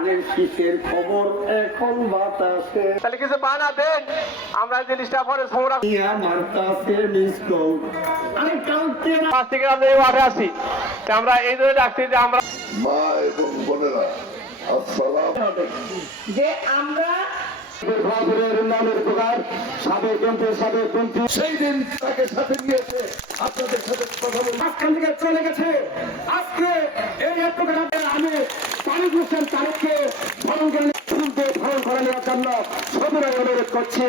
ধানের শীষের খবর এখন বাতাসে তাহলে কিছু বানা দেন, আমরা জিনিসটা পরে সংগ্রাম মারতাছে নিষ্কল আমি কাউকে পাঁচ থেকে আমরা এই ওয়ার্ডে আসি। তা আমরা এই জন্য ডাকছি যে আমরা মা এবং বোনেরা আসসালাম। যে আমরা সেই দিন তাকে সাথে নিয়েছে আপনাদের সাথে কথা বলে মাঝখান থেকে চলে গেছে। আজকে এই আমি তারিক হোসেন তারিখকে স্মরণ করে নেওয়ার জন্য সদরে অনুরোধ করছি।